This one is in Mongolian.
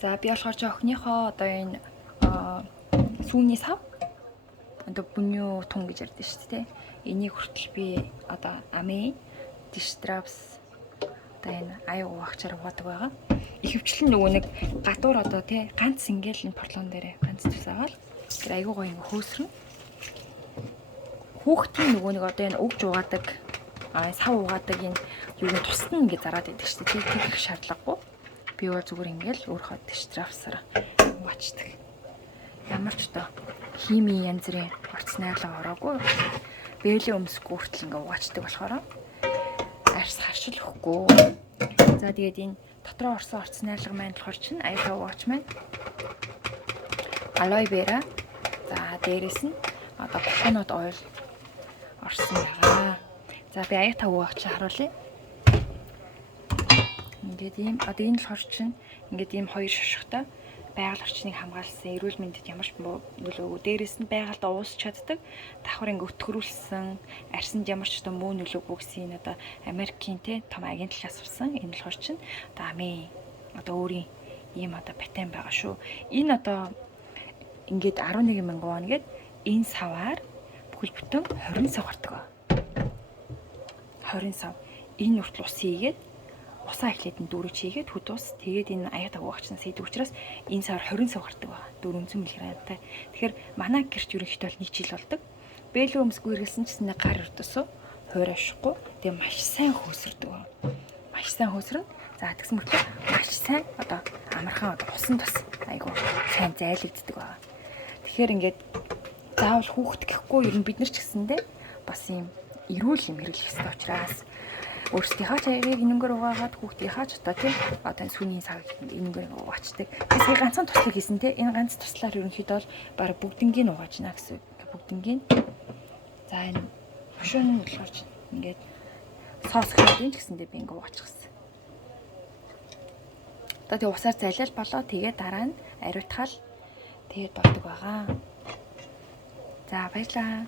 За би болохоор охиныхоо одоо энэ сүүний сав одоо бүнүү тун гэж ярьдэн шүү дээ. Энийг хүртэл би одоо ами дистрапс одоо энэ аюу угаагчаар угаадаг байгаа. Ихэвчлэн нөгөө нэг гадуур одоо тий ганц ингээл энэ порталон дээр ганц тусаагаал тэр аюу гоё ингээ хөөсрөн. Хүүхдийн нөгөө нэг одоо энэ өгж угаадаг сав угаадаг энэ юу нэг тусна ингээ зараад байдаг шүү дээ. Тэгэх шаардлагагүй. Би бол зүгээр ингээл өөрөө дистрапсаар угаачдаг. Ямар ч одоо хими янз бүрийн орц найрлага ороогүй. Бэлэн өмсөхгүй хүртэл ингээ угаачдаг болохоор арьс харшил өгөхгүй. За тэгээд энэ дотроо орсон орц найрлага маань болохоор чинь аюултай угаач маань алоэ вера. За дээрэс нь одоо коконот ойл орсон байгаа. За би аюултай угаагч харуулъя. Ингээд ийм одоо энэ болохоор чинь ингээд ийм хоёр шошготой байгаль орчныг хамгаалсан эрүүл мэндэд ямар ч нөлөөгүй. Дээрээс нь байгальд уусч чаддаг, давхар ингээ өтгөрүүлсэн, арьсанд ямар ч одоо муу нөлөөгүй гэсэн энэ одоо Америкийн том агентлагаас авсан. Энэ болохоор чинь одоо ами одоо өөрийн ийм одоо патент байгаа шүү. Энэ одоо ингээд 11,000 вон гээд энэ саваар бүхэл бүтэн 20 сав гардаг ба. 20 сав. Энэ хүртэл ус хийгээд усаа эхлээд нь дүүрэж хийгээд хөд ус тэгээд энэ аяатаг угаагчнаас хийдэг учраас энэ сар 20 сав гардаг байна. 400 мг-тай. Тэгэхээр манай гэрч ерөнхийдөө нэг жил болдог. Бэлэн өмсгөө хэрэглэсэн чинь гар өрдөөсөө хуурай шихгүй. Тэгээ маш сайн хөөсөрдөг. Маш сайн хөөсрөн. За тэгсэн мөртлөө маш сайн одоо амархан одоо усан тус айгу сайн зайлагддаг байна. Тэгэхээр ингээд заавал хүүхэд гэхгүй ер нь бид нар ч гэсэндээ бас ийм эрүүл юм хэрэглэх ёстой учраас өөрсдийнхөө чаягийг энэнгээр угаагаад хүүхдийнхаа ч одоо тийм одоо сүний цаг энэнгээр угаачдаг. Тэсээ ганцхан туслах хийсэн те энэ ганц туслаар ерөнхийдөө бол баг бүгднгийн угаачна гэсэн. Бүгднгийн. За энэ хөшөөн болохоор ингээд соос хийх ч гэсэндээ би ингээд угаачихсан. Одоо тэг усаар зайлал болоо тэгээ дараа нь ариутгаал тэгээд болдог байгаа. За баярлалаа.